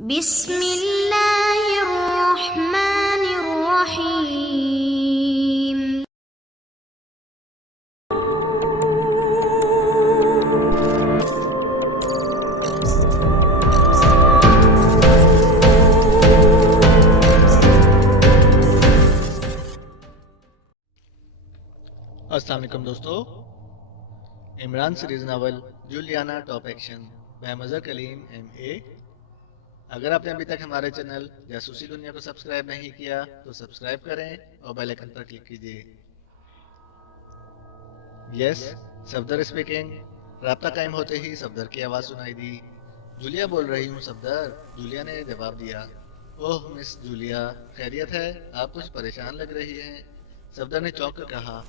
بسم اللہ الرحمن الرحیم۔ السلام علیکم دوستو، Imran series novel Juliana top action میں مظہر کلیم MA۔ اگر آپ نے ابھی تک ہمارے چینل جاسوسی دنیا کو سبسکرائب نہیں کیا تو سبسکرائب کریں اور بیل آئیکن پر کلک کیجیے۔ یس، صفدر اسپیکنگ۔ رابطہ قائم ہوتے ہی صفدر کی آواز سنائی دی۔ جولیا بول رہی ہوں صفدر، جولیا نے جواب دیا۔ اوہ مس جولیا، خیریت ہے؟ آپ کچھ پریشان لگ رہی ہیں۔ صفدر نے چونک کر کہا۔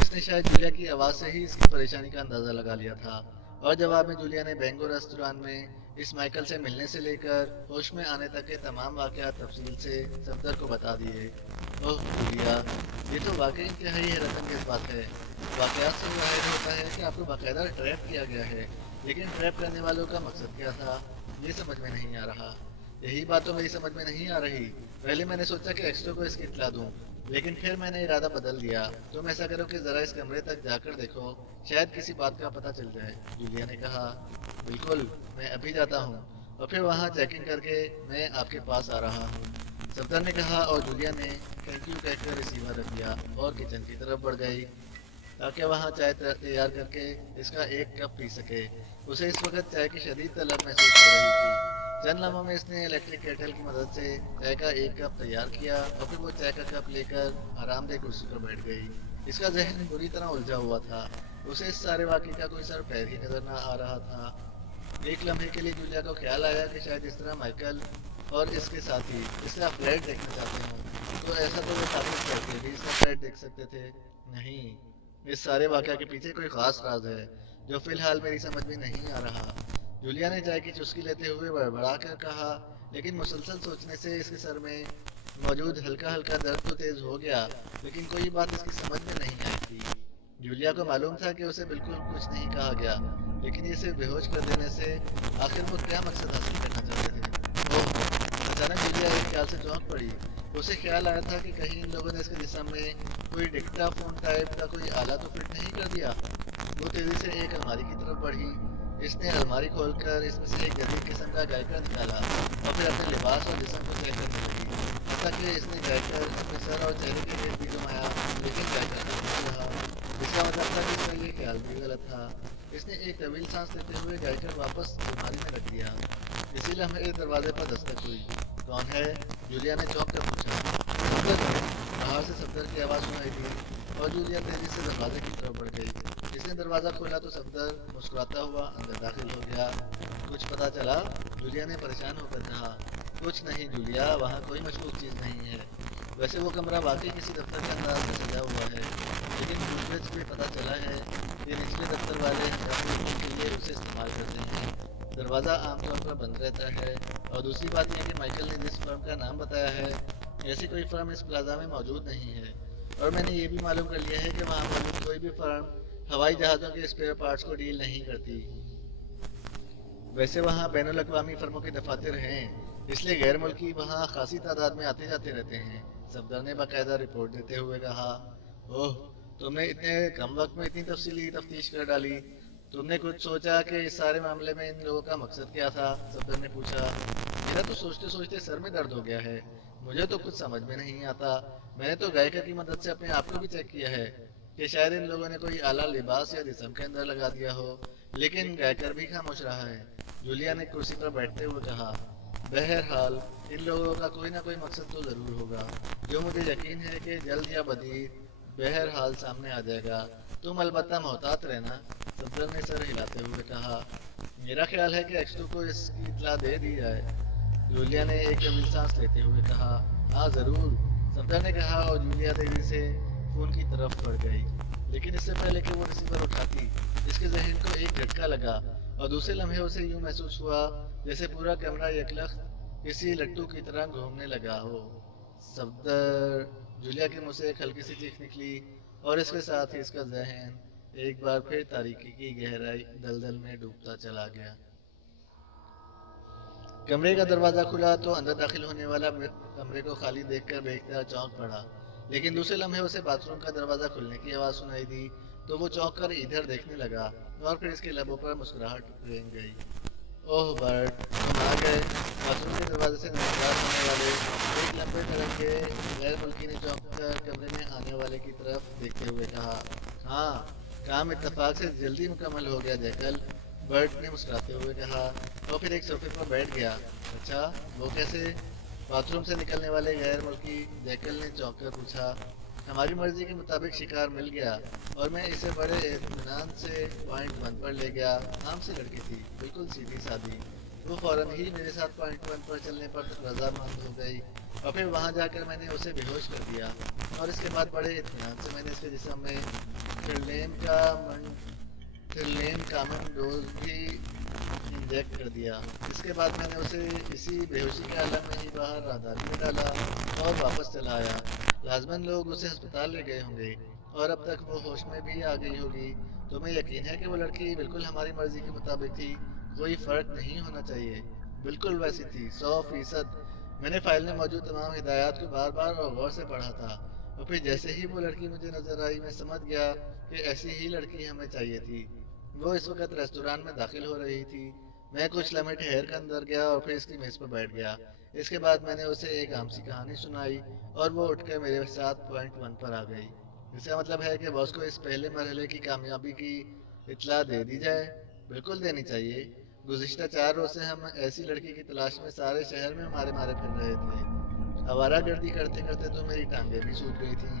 اس نے شاید جولیا کی آواز سے ہی اس کی پریشانی کا اندازہ لگا لیا تھا، اور جواب میں جولیا نے بینگو ریستوران میں اس مائیکل سے ملنے سے لے کر ہوش میں آنے تک کے تمام واقعات تفصیل سے صفدر کو بتا دیے۔ اوہ جولیا، یہ تو واقعی انتہائی حیرت انگیز بات ہے۔ واقعات سے ظاہر ہوتا ہے کہ آپ کو باقاعدہ ٹریپ کیا گیا ہے، لیکن ٹریپ کرنے والوں کا مقصد کیا تھا، یہ سمجھ میں نہیں آ رہا۔ یہی بات تو میری سمجھ میں نہیں آ رہی۔ پہلے میں نے سوچا کہ ایکسٹو کو اس کی اطلاع دوں، لیکن پھر میں نے ارادہ بدل دیا۔ تم ایسا کرو کہ ذرا اس کمرے تک جا کر دیکھو، شاید کسی بات کا پتہ چل جائے۔ جولیا نے کہا۔ بالکل، میں ابھی جاتا ہوں، اور پھر وہاں چیکنگ کر کے میں آپ کے پاس آ رہا ہوں، صفدر نے کہا، اور جولیا نے تھینک یو کہہ کر ریسیور رکھ دیا اور کچن کی طرف بڑھ گئی تاکہ وہاں چائے تیار کر کے اس کا ایک کپ پی سکے۔ اسے اس وقت چائے کی شدید طلب محسوس ہو رہی تھی۔ چند لمحوں میں اس نے الیکٹرک کیٹل کی مدد سے چائے کا ایک کپ تیار کیا، اور پھر وہ چائے کا کپ لے کر آرام دہ کرسی پر بیٹھ گئی۔ اس کا ذہن بری طرح الجھا ہوا تھا۔ اسے اس سارے واقعے کا کوئی سر پیر ہی نظر نہ آ رہا تھا۔ ایک لمحے کے لیے جولیا کو خیال آیا کہ شاید اس طرح مائیکل اور اس کے ساتھی اس کا فلیٹ دیکھنا چاہتے ہوں، تو ایسا تو وہ ثابت کر کے بھی اس کا فلیٹ دیکھ سکتے تھے۔ نہیں، اس سارے واقعہ کے پیچھے کوئی خاص راز ہے جو فی الحال میری سمجھ میں نہیں آ رہا۔ جولیا نے چائے کی چسکی لیتے ہوئے بڑبڑا کر کہا، لیکن مسلسل سوچنے سے اس کے سر میں موجود ہلکا ہلکا درد تو تیز ہو گیا، لیکن کوئی بات اس کی سمجھ میں نہیں آئی تھی۔ جولیا کو معلوم تھا کہ اسے بالکل کچھ نہیں کہا گیا، لیکن اسے بے ہوش کر دینے سے آخر وہ کیا مقصد حاصل کرنا چاہتے تھے۔ اوہ، اچانک جولیا ایک خیال سے چونک پڑی۔ اسے خیال آیا تھا کہ کہیں ان لوگوں نے اس کے جسم میں کوئی ڈکٹا فون ٹائپ کا کوئی آلہ تو فٹ نہیں کر دیا۔ وہ تیزی سے ایک الماری کی طرف بڑھی۔ اس نے الماری کھول کر اس میں سے ایک جدید قسم کا گائیکر نکالا، اور پھر اپنے لباس اور جسم کو چیک کرنے لگی، حتیٰ کہ اس نے گائیکر اپنے سر اور چہرے کے گرد بھی گھمایا، لیکن گائیکر نہیں رہا۔ اس کا مطلب تھا کہ اس کا یہ خیال بھی غلط تھا۔ اس نے ایک طویل سانس لیتے ہوئے گائیکر واپس الماری میں رکھ دیا۔ اسی لمحے دروازے پر دستک ہوئی۔ کون ہے؟ جولیا نے چونک کر پوچھا۔ صفدر ہے، باہر سے صفدر کی آواز سنائی دی، اور جولیا تیزی سے دروازے کی طرف بڑھ گئی۔ اس نے دروازہ کھولا تو صفدر مسکراتا ہوا اندر داخل ہو گیا۔ کچھ پتہ چلا؟ جولیا نے پریشان ہو کر کہا۔ کچھ نہیں جولیا، وہاں کوئی مشکوک چیز نہیں ہے۔ ویسے وہ کمرہ واقعی کسی دفتر کے انداز میں سجا ہوا ہے، لیکن پوچھ گچھ میں پتہ چلا ہے کہ نچلے دفتر والے ہنگامی امور کے لیے اسے استعمال کرتے ہیں۔ دروازہ عام طور پر بند رہتا ہے، اور دوسری بات یہ کہ مائیکل نے جس فرم کا نام بتایا ہے، ایسی کوئی فرم اس پلازا میں موجود نہیں ہے، اور میں نے یہ بھی معلوم کر لیا ہے کہ وہاں موجود کوئی بھی فرم ہوائی جہازوں کے اسپیئر پارٹس کو ڈیل نہیں کرتی۔ ویسے وہاں بین الاقوامی فرموں کے دفاتر ہیں، اس لیے غیر ملکی وہاں خاصی تعداد میں آتے جاتے رہتے ہیں، صفدر نے باقاعدہ رپورٹ دیتے ہوئے کہا۔ اوہ، تم نے اتنے کم وقت میں اتنی تفصیلی تفتیش کر ڈالی۔ تم نے کچھ سوچا کہ اس سارے معاملے میں ان لوگوں کا مقصد کیا تھا؟ صفدر نے پوچھا۔ میرا تو سوچتے سوچتے سر میں درد ہو گیا ہے، مجھے تو کچھ سمجھ میں نہیں آتا۔ میں نے تو گائیکر کی مدد سے اپنے آپ کو بھی چیک کیا ہے کہ شاید ان لوگوں نے کوئی آلہ لباس یا جسم کے اندر لگا دیا ہو، لیکن گائیکر بھی خاموش رہا ہے، جولیا نے کرسی پر بیٹھتے ہوئے کہا۔ بہرحال ان لوگوں کا کوئی نہ کوئی مقصد تو ضرور ہوگا، جو مجھے یقین ہے کہ جلد یا بعید بہرحال سامنے آ جائے گا۔ تم البتہ محتاط رہنا، صفدر نے سر ہلاتے ہوئے کہا۔ میرا خیال ہے کہ ایکسٹو کو اس کی اطلاع دے دی جائے، جولیا نے ایک طویل سانس لیتے ہوئے کہا۔ ہاں ضرور، صفدر نے کہا، اور جولیا تیزی سے فون کی طرف بڑھ گئی، لیکن اس سے پہلے کہ وہ ریسیور اٹھاتی، اس کے ذہن کو ایک جھٹکا لگا، اور دوسرے لمحے اسے یوں محسوس ہوا جیسے پورا کمرہ یکلخت کسی لٹو کی طرح گھومنے لگا ہو۔ صفدر! جولیا کے منہ سے ایک ہلکی سی چیخ نکلی، اور اس کے ساتھ ہی اس کا ذہن ایک بار پھر تاریکی کی گہرائی دلدل میں ڈوبتا چلا گیا۔ کمرے کا دروازہ کھلا تو اندر داخل ہونے والا کمرے کو خالی دیکھ کر بے اختیار چونک پڑا، لیکن دوسرے لمحے اسے باتھ روم کا دروازہ کھلنے کی آواز سنائی دی تو وہ چونک کر ادھر دیکھنے لگا اور پھر اس کے لبوں پر مسکراہٹ رنگ گئی۔ اوہ برٹ، تم آ گئے۔ باتھ روم کے دروازے سے نمودار ہونے والے ایک لمبے ٹرک کے غیر ملکی نے چونک کر کمرے میں آنے والے کی طرف دیکھتے ہوئے کہا، ہاں، کام اتفاق سے جلدی مکمل ہو گیا جیکل، برٹ نے مسکراتے ہوئے کہا اور پھر ایک صوفے پر بیٹھ گیا۔ اچھا، وہ کیسے؟ باتھ روم سے نکلنے والے غیر ملکی جیکل نے چونک کر پوچھا۔ ہماری مرضی کے مطابق شکار مل گیا اور میں اسے بڑے اطمینان سے پوائنٹ 1 پر لے گیا۔ عام سی لڑکی تھی، بالکل سیدھی سادی۔ وہ فوراً ہی میرے ساتھ پوائنٹ 1 پر چلنے پر رضامند ہو گئی اور پھر وہاں جا کر میں نے اسے بے ہوش کر دیا اور اس کے بعد بڑے اطمینان سے میں نے اس کے جسم میں ٹرلیم کامن ڈوز بھی انجیکٹ کر دیا۔ اس کے بعد میں نے اسے اسی بے ہوشی کے عالم میں ہی باہر راہداری میں ڈالا اور واپس چلا آیا۔ لازماً لوگ اسے ہسپتال لے گئے ہوں گے اور اب تک وہ ہوش میں بھی آ گئی ہوگی۔ تمہیں یقین ہے کہ وہ لڑکی بالکل ہماری مرضی کے مطابق تھی؟ کوئی فرق نہیں ہونا چاہیے، بالکل ویسی تھی، 100%۔ میں نے فائل میں موجود تمام ہدایات کو بار بار اور غور سے پڑھا تھا اور پھر جیسے ہی وہ لڑکی مجھے نظر آئی میں سمجھ گیا کہ ایسی ہی لڑکی ہمیں چاہیے تھی۔ وہ اس وقت ریستوران میں داخل ہو رہی تھی۔ میں کچھ لمحے ٹھہر کر اندر گیا اور پھر اس کی میز پر بیٹھ گیا۔ اس کے بعد میں نے اسے ایک عام سی کہانی سنائی اور وہ اٹھ کر میرے ساتھ پوائنٹ 1 پر آ گئی۔ اس کا مطلب ہے کہ باس کو اس پہلے مرحلے کی کامیابی کی اطلاع دے دی جائے؟ بالکل دینی چاہیے۔ گزشتہ 4 روز سے ہم ایسی لڑکی کی تلاش میں سارے شہر میں مارے مارے پھر رہے تھے۔ آوارہ گردی کرتے کرتے تو میری ٹانگیں بھی سوج گئی تھیں،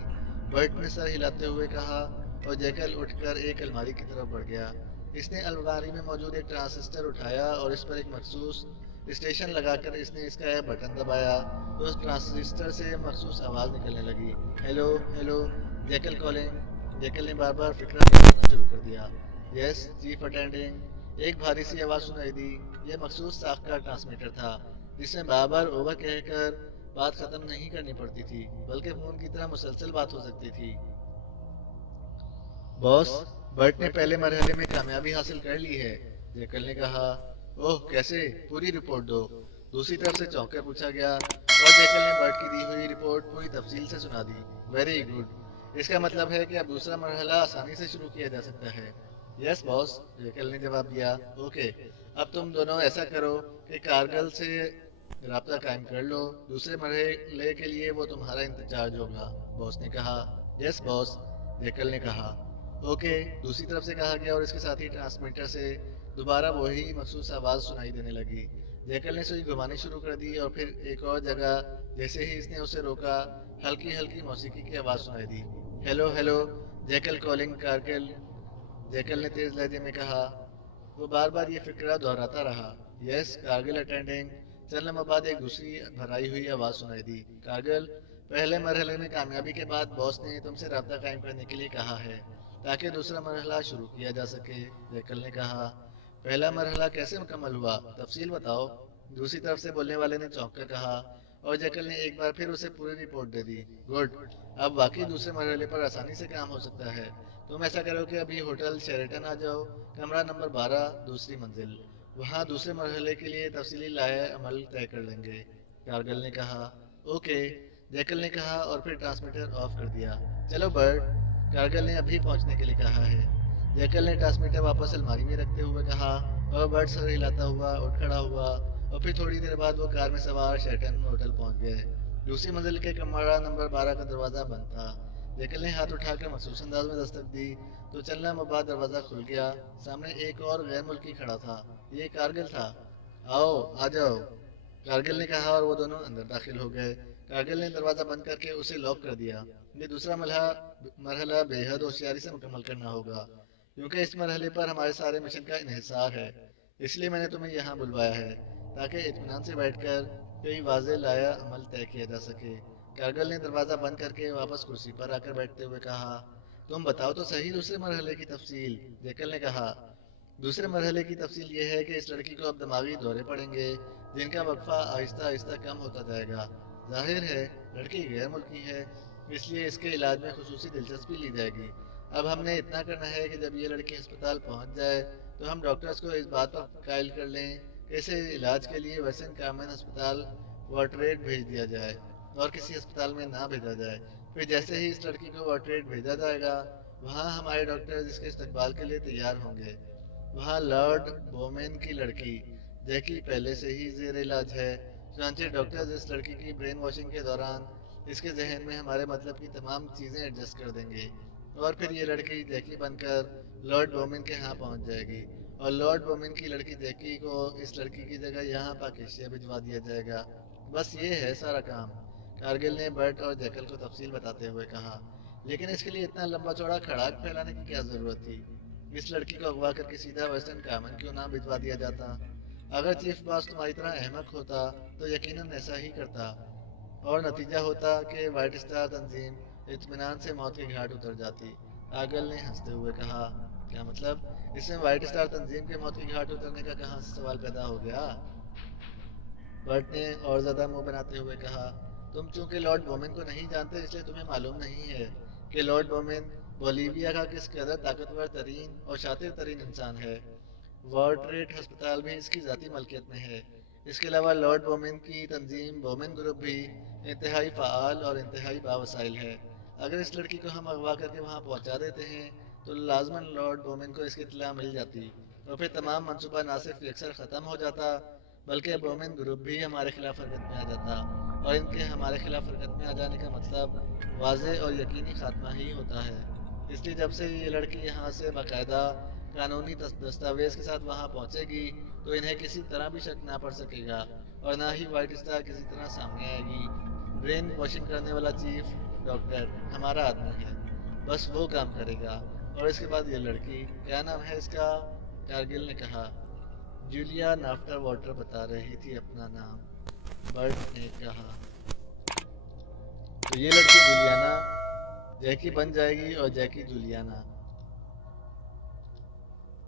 برٹ نے سر ہلاتے ہوئے کہا اور جیکل اٹھ کر ایک الماری کی طرف بڑھ گیا۔ اس نے الماری میں موجود ایک ٹرانزسٹر اٹھایا اور اس پر ایک مخصوص اسٹیشن لگا کر اس نے اس کا ایک بٹن دبایا۔ اس ٹرانزسٹر سے مخصوص آواز نکلنے لگی، hello hello, Jackal calling. Jackal نے بار بار فکرہ کرنا شروع کر دیا۔ یس چیف اٹینڈنگ، ایک بھاری سی آواز سنائی دی۔ یہ مخصوص ساخت کا ٹرانسمیٹر تھا جس میں بار بار اوور کہہ کر بات ختم نہیں کرنی پڑتی تھی بلکہ فون کی طرح مسلسل بات ہو سکتی تھی۔ باس، برٹ نے پہلے مرحلے میں کامیابی حاصل کر لی ہے، جیکل نے کہا۔ اوہ کیسے؟ پوری رپورٹ دو، دوسری طرف سے چونک کر پوچھا گیا اور جیکل نے برٹ کی دی ہوئی رپورٹ پوری تفصیل سے سنا دی۔ ویری گڈ، اس کا مطلب ہے کہ اب دوسرا مرحلہ آسانی سے شروع کیا جا سکتا ہے۔ یس باس، جیکل نے جواب دیا۔ اوکے، اب تم دونوں ایسا کرو کہ کارگل سے رابطہ قائم کر لو، دوسرے مرحلے کے لیے وہ تمہارا انچارج ہوگا، باس نے کہا۔ یس باس، جیکل نے کہا۔ اوکے، دوسری طرف سے کہا گیا اور اس کے ساتھ ہی ٹرانسمیٹر سے دوبارہ وہی مخصوص آواز سنائی دینے لگی۔ جیکل نے سوئی گھمانی شروع کر دی اور پھر ایک اور جگہ جیسے ہی اس نے اسے روکا ہلکی ہلکی موسیقی کی آواز سنائی دی۔ Hello hello, Jackal calling Kargil, Jackal نے تیز لہجے میں کہا۔ وہ بار بار یہ فکرہ دہراتا رہا۔ یس کارگل اٹینڈنگ۔ چند لمحوں بعد ایک دوسری بھرائی ہوئی آواز سنائی دی۔ کارگل، پہلے مرحلے میں کامیابی کے بعد باس نے تم سے رابطہ قائم کرنے کے لیے کہا ہے تاکہ دوسرا مرحلہ شروع کیا جا سکے، جیکل نے کہا۔ پہلا مرحلہ کیسے مکمل ہوا؟ تفصیل بتاؤ، دوسری طرف سے بولنے والے نے چونک کر کہا اور جیکل نے ایک بار پھر اسے پوری رپورٹ دے دی۔ گڈ، اب واقعی دوسرے مرحلے پر آسانی سے کام ہو سکتا ہے۔ تم ایسا کرو کہ ابھی ہوٹل شیریٹن آ جاؤ، کمرہ نمبر 12، دوسری منزل۔ وہاں دوسرے مرحلے کے لیے تفصیلی لائحہ عمل طے کر لیں گے، کارگل نے کہا۔ اوکے، جیکل نے کہا اور پھر ٹرانسمیٹر آف کر دیا۔ چلو برٹ، کارگل نے ابھی پہنچنے کے لیے کہا ہے، جیکل نے ٹرانسمیٹر واپس الماری میں رکھتے ہوئے کہا اور برٹ سر ہلاتا ہوا اٹھ کھڑا ہوا اور پھر تھوڑی دیر بعد وہ کار میں سوار شیریٹن ہوٹل پہنچ گئے۔ دوسری منزل کے کمرہ نمبر 12 کا دروازہ بند تھا۔ جیکل نے ہاتھ اٹھا کر مخصوص انداز میں دستک دی تو چند لمحوں بعد دروازہ کھل گیا۔ سامنے ایک اور غیر ملکی کھڑا تھا، یہ کارگل تھا۔ آؤ آ جاؤ، کارگل نے کہا اور وہ دونوں اندر داخل ہو گئے۔ کارگل نے دروازہ بند کر کے اسے لاک کر دیا۔ یہ دوسرا مرحلہ بے حد ہوشیاری سے مکمل کرنا ہوگا کیونکہ اس مرحلے پر ہمارے سارے مشن کا انحصار ہے، اس لیے میں نے تمہیں یہاں بلوایا ہے تاکہ اطمینان سے بیٹھ کر کوئی واضح لائحہ عمل طے کیا جا سکے۔ کارگل نے دروازہ بند کر کے واپس کرسی پر آ کر بیٹھتے ہوئے کہا، تم بتاؤ تو صحیح دوسرے مرحلے کی تفصیل، جیکل نے کہا۔ دوسرے مرحلے کی تفصیل یہ ہے کہ اس لڑکی کو اب دماغی دورے پڑیں گے جن کا وقفہ آہستہ آہستہ کم ہوتا جائے گا۔ ظاہر ہے لڑکی غیر ملکی ہے، اس لیے اس کے علاج میں خصوصی دلچسپی لی جائے گی۔ اب ہم نے اتنا کرنا ہے کہ جب یہ لڑکی ہسپتال پہنچ جائے تو ہم ڈاکٹرز کو اس بات پر قائل کر لیں کہ اسے علاج کے لیے ویسن کامن ہسپتال وارٹریٹ بھیج دیا جائے اور کسی ہسپتال میں نہ بھیجا جائے۔ پھر جیسے ہی اس لڑکی کو وارٹریٹ بھیجا جائے گا، وہاں ہمارے ڈاکٹر اس کے استقبال کے لیے تیار ہوں گے۔ وہاں لارڈ بومین کی لڑکی جیکی پہلے سے ہی زیر علاج ہے، چنانچہ ڈاکٹر اس لڑکی کی برین واشنگ کے دوران اس کے ذہن میں ہمارے مطلب کی تمام چیزیں ایڈجسٹ کر دیں گے، اور پھر یہ لڑکی جیکی بن کر لارڈ بومین کے ہاں پہنچ جائے گی، اور لارڈ بومین کی لڑکی جیکی کو اس لڑکی کی جگہ یہاں پاکیشیا بھجوا دیا جائے گا۔ بس یہ ہے سارا کام، کارگل نے برٹ اور جیکل کو تفصیل بتاتے ہوئے کہا۔ لیکن اس کے لیے اتنا لمبا چوڑا کھڑاک پھیلانے کی کیا ضرورت تھی؟ اس لڑکی کو اغوا کر کے سیدھا ویسٹرن کامن کیوں نہ بھجوا دیا جاتا؟ اگر چیف باس تمہاری طرح احمق ہوتا تو یقیناً ایسا ہی کرتا، اور نتیجہ ہوتا کہ وائٹ اسٹار تنظیم اطمینان سے موت کے گھاٹ اتر جاتی۔ کارگل نے ہنستے ہوئے کہا۔ کیا مطلب؟ اس میں وائٹ اسٹار تنظیم کے موت کے گھاٹ اترنے کا کہاں سے سوال پیدا ہو گیا؟ برٹ نے اور زیادہ منہ بناتے ہوئے کہا۔ تم چونکہ لارڈ بومن کو نہیں جانتے، اس لیے تمہیں معلوم نہیں ہے کہ لارڈ بومن بولیویا کا کس قدر طاقتور ترین اور شاطر ترین انسان ہے۔ وارٹریٹ ہسپتال بھی اس کی ذاتی ملکیت میں ہے۔ اس کے علاوہ لارڈ بومن کی تنظیم بومن گروپ بھی انتہائی فعال اور انتہائی باوسائل ہے۔ اگر اس لڑکی کو ہم اغوا کر کے وہاں پہنچا دیتے ہیں تو لازماً لارڈ بومن کو اس کی اطلاع مل جاتی، اور پھر تمام منصوبہ نہ صرف یکسر ختم ہو جاتا بلکہ بومن گروپ بھی ہمارے خلاف حرکت میں آ جاتا، اور ان کے ہمارے خلاف حرکت میں آ جانے کا مطلب واضح اور یقینی خاتمہ ہی ہوتا ہے۔ اس لیے جب سے یہ لڑکی یہاں سے باقاعدہ قانونی دستاویز کے ساتھ وہاں پہنچے گی تو انہیں کسی طرح بھی شک نہ پڑ سکے گا، اور نہ ہی وائٹ اسٹار کسی طرح سامنے آئے گی۔ برین واشنگ کرنے والا چیف ڈاکٹر ہمارا آدمی ہے، بس وہ کام کرے گا۔ اور اس کے بعد یہ لڑکی، کیا نام ہے اس کا؟ کارگل نے کہا۔ جولیا نافٹر واٹر بتا رہی تھی اپنا نام، برٹ نے کہا۔ تو یہ لڑکی جولیانا جیکی بن جائے گی، اور جیکی جولیانا۔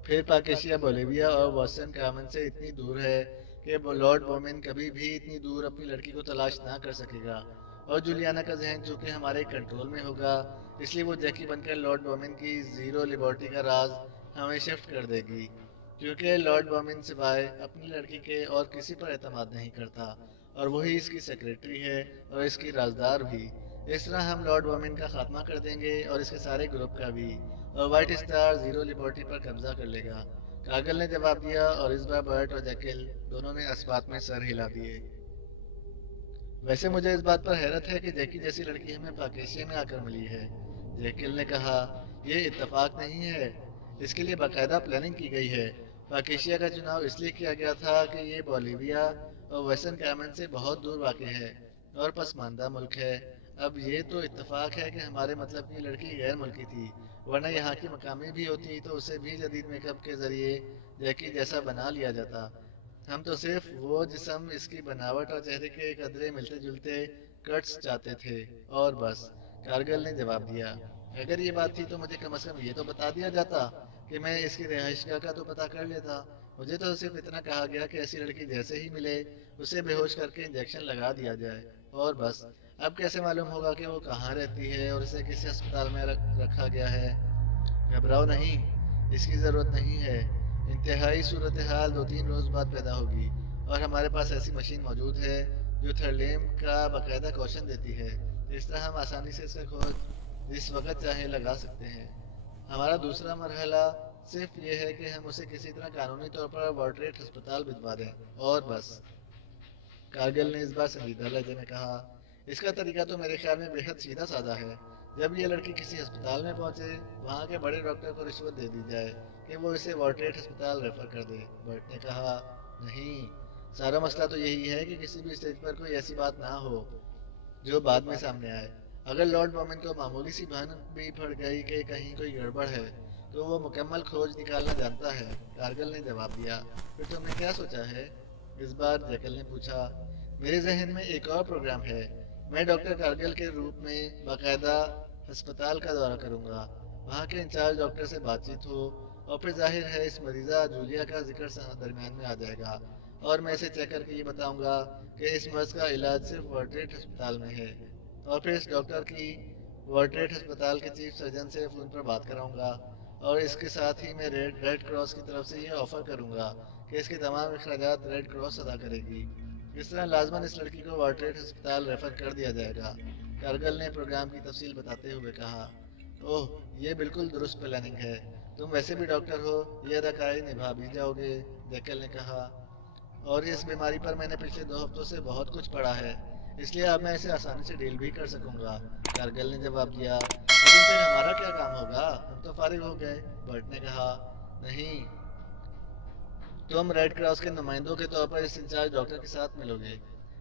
پھر پاکیشیا بولیویا اور واسٹرن کامن سے اتنی دور ہے کہ لارڈ بومن کبھی بھی اتنی دور اپنی لڑکی کو تلاش نہ کر سکے گا، اور جولیانا کا ذہن چونکہ ہمارے کنٹرول میں ہوگا، اس لیے وہ جیکی بن کر لارڈ بومن کی زیرو لیبارٹی کا راز ہمیں شفٹ کر دے گی، کیونکہ لارڈ بومن سوائے اپنی لڑکی کے اور کسی پر اعتماد نہیں کرتا، اور وہی اس کی سیکریٹری ہے اور اس کی رازدار بھی۔ اس طرح ہم لارڈ بومن کا خاتمہ کر دیں گے، اور اس کے سارے گروپ کا بھی، اور وائٹ اسٹار زیرو لیبارٹی پر قبضہ کر لے گا۔ کارگل نے جواب دیا، اور اس بار برٹ اور جیکل دونوں نے اس بات میں سر ہلا دیے۔ ویسے مجھے اس بات پر حیرت ہے کہ جیکی جیسی لڑکی ہمیں پاکیشیا میں آ کر ملی ہے، جیکل نے کہا۔ یہ اتفاق نہیں ہے، اس کے لیے باقاعدہ پلاننگ کی گئی ہے۔ پاکیشیا کا چناؤ اس لیے کیا گیا تھا کہ یہ بولیویا اور ویسٹرن کامن سے بہت دور واقع ہے اور پسماندہ ملک ہے۔ اب یہ تو اتفاق ہے کہ ہمارے مطلب کی لڑکی غیر ملکی تھی، ورنہ یہاں کی مقامی بھی ہوتی تو اسے بھی جدید میک اپ کے ذریعے جیکی جیسا بنا لیا جاتا۔ ہم تو صرف وہ جسم، اس کی بناوٹ اور چہرے کے قدرے ملتے جلتے کٹس چاہتے تھے، اور بس، کارگل نے جواب دیا۔ اگر یہ بات تھی تو مجھے کم از کم یہ تو بتا دیا جاتا کہ میں اس کی رہائش گاہ کا تو پتہ کر لیتا۔ مجھے تو صرف اتنا کہا گیا کہ ایسی لڑکی جیسے ہی ملے اسے بے ہوش کر کے انجیکشن لگا دیا جائے، اور بس۔ اب کیسے معلوم ہوگا کہ وہ کہاں رہتی ہے اور اسے کس ہسپتال میں رکھا گیا ہے؟ گھبراؤ نہیں، اس کی ضرورت نہیں ہے۔ انتہائی صورتحال 2-3 روز بعد پیدا ہوگی، اور ہمارے پاس ایسی مشین موجود ہے جو تھرلیم کا باقاعدہ کوشن دیتی ہے۔ اس طرح ہم آسانی سے اس کا کھوج جس وقت چاہیں لگا سکتے ہیں۔ ہمارا دوسرا مرحلہ صرف یہ ہے کہ ہم اسے کسی طرح قانونی طور پر وارٹریٹ ہسپتال بھجوا دیں، اور بس۔ کارگل نے اس بار سنجیدہ لہجے میں کہا۔ اس کا طریقہ تو میرے خیال میں بے حد سیدھا سادہ ہے۔ جب یہ لڑکی کسی ہسپتال میں پہنچے، وہاں کے بڑے ڈاکٹر کو رشوت دے دی جائے کہ وہ اسے وارٹریٹ ہسپتال ریفر کر دے۔ برٹ نے کہا۔ نہیں، سارا مسئلہ تو یہی ہے کہ کسی بھی اسٹیج پر کوئی ایسی بات نہ ہو جو بعد میں سامنے آئے۔ اگر لارڈ بومن کو معمولی سی بہن بھی پڑ گئی کہ کہیں کوئی گڑبڑ ہے تو وہ مکمل کھوج نکالنا جانتا ہے، کارگل نے جواب دیا۔ پھر تم نے کیا سوچا ہے؟ اس بار جیکل نے پوچھا۔ میرے ذہن میں ایک اور پروگرام ہے۔ میں ڈاکٹر کارگل کے روپ میں باقاعدہ ہسپتال کا دورہ کروں گا، وہاں کے انچارج ڈاکٹر سے بات چیت ہو، اور پھر ظاہر ہے اس مریضہ جولیا کا ذکر درمیان میں آ جائے گا، اور میں اسے چیک کر کے یہ بتاؤں گا کہ اس مرض کا علاج صرف وارٹریٹ ہسپتال میں ہے، اور پھر اس ڈاکٹر کی وارٹریٹ ہسپتال کے چیف سرجن سے فون پر بات کراؤں گا، اور اس کے ساتھ ہی میں ریڈ کراس کی طرف سے یہ آفر کروں گا کہ اس کے تمام اخراجات ریڈ کراس ادا کرے گی۔ اس طرح لازماً اس لڑکی کو وارٹریٹ ہسپتال ریفر کر دیا جائے گا۔ کارگل نے پروگرام کی تفصیل بتاتے ہوئے کہا، اوہ یہ بالکل درست پلاننگ ہے، تم ویسے بھی ڈاکٹر ہو، یہ اداکاری نبھا بھی جاؤ گے، جیکل نے کہا، اور اس بیماری پر میں نے پچھلے 2 ہفتوں سے بہت کچھ پڑھا ہے، اس لیے اب میں اسے آسانی سے ڈیل بھی کر سکوں گا، کارگل نے جواب دیا۔ لیکن پھر ہمارا کیا کام ہوگا، ہم تو فارغ ہو گئے، برٹ نے کہا۔ نہیں، تم ریڈ کراس کے نمائندوں کے طور پر اس انچارج ڈاکٹر کے ساتھ ملو گے،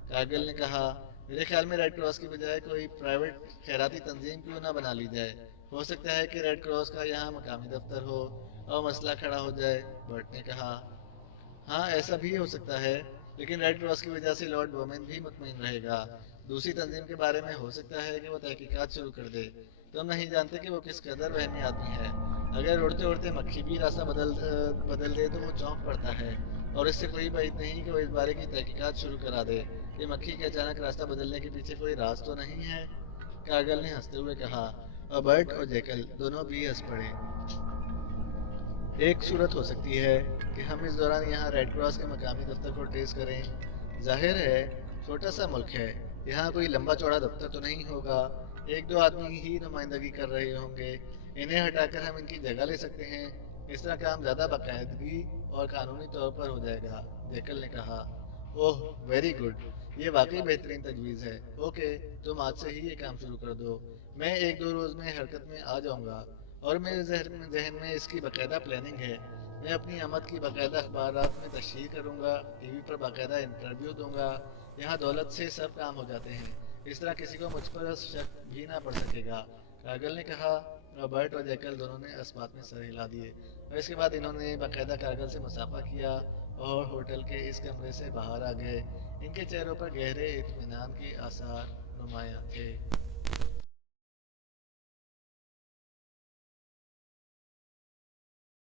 کارگل نے کہا۔ میرے خیال میں ریڈ کراس کی بجائے کوئی پرائیویٹ خیراتی تنظیم کیوں نہ بنا لی جائے، ہو سکتا ہے کہ ریڈ کراس کا یہاں مقامی دفتر ہو اور مسئلہ کھڑا ہو جائے، برٹ نے کہا۔ ہاں ایسا بھی ہو سکتا ہے، لیکن ریڈ کراس کی وجہ سے لارڈ بومن بھی مطمئن رہے گا۔ دوسری تنظیم کے بارے میں ہو سکتا ہے کہ وہ تحقیقات شروع کر دے، تم نہیں جانتے کہ وہ کس قدر وہمی آدمی ہے، اگر اڑتے اڑتے مکھی بھی راستہ بدل دے تو وہ چونک پڑتا ہے، اور اس سے کوئی بعید نہیں کہ وہ اس بارے کی تحقیقات شروع کرا دے کہ مکھی کے اچانک راستہ بدلنے کے پیچھے کوئی راز تو نہیں ہے، کارگل نے ہنستے ہوئے کہا، اور برٹ اور جیکل دونوں بھی ہنس پڑے۔ ایک صورت ہو سکتی ہے کہ ہم اس دوران یہاں ریڈ کراس کے مقامی دفتر کو ٹریس کریں، ظاہر ہے چھوٹا سا ملک ہے، یہاں کوئی لمبا چوڑا دفتر تو نہیں ہوگا، 1-2 آدمی ہی نمائندگی کر رہے ہوں گے، انہیں ہٹا کر ہم ان کی جگہ لے سکتے ہیں، اس طرح کام زیادہ باقاعدگی اور قانونی طور پر ہو جائے گا، جیکل نے کہا۔ اوہ ویری گڈ، یہ واقعی بہترین تجویز ہے، اوکے تم آج سے ہی یہ کام شروع کر دو، میں 1-2 روز میں حرکت میں آ جاؤں گا، اور میرے ذہن میں اس کی باقاعدہ پلاننگ ہے، میں اپنی آمد کی باقاعدہ اخبارات میں تشہیر کروں گا، ٹی وی پر باقاعدہ انٹرویو دوں گا، یہاں دولت سے سب کام ہو جاتے ہیں، اس طرح کسی کو مجھ پر شک بھی نہ پڑ سکے گا، کارگل نے کہا، اور برٹ اور جیکل دونوں نے اس بات میں سر ہلا دیے، اور اس کے بعد انہوں نے باقاعدہ کارگل سے مصافحہ کیا اور ہوٹل کے اس کمرے سے باہر آ گئے، ان کے چہروں پر گہرے اطمینان کے آثار نمایاں تھے۔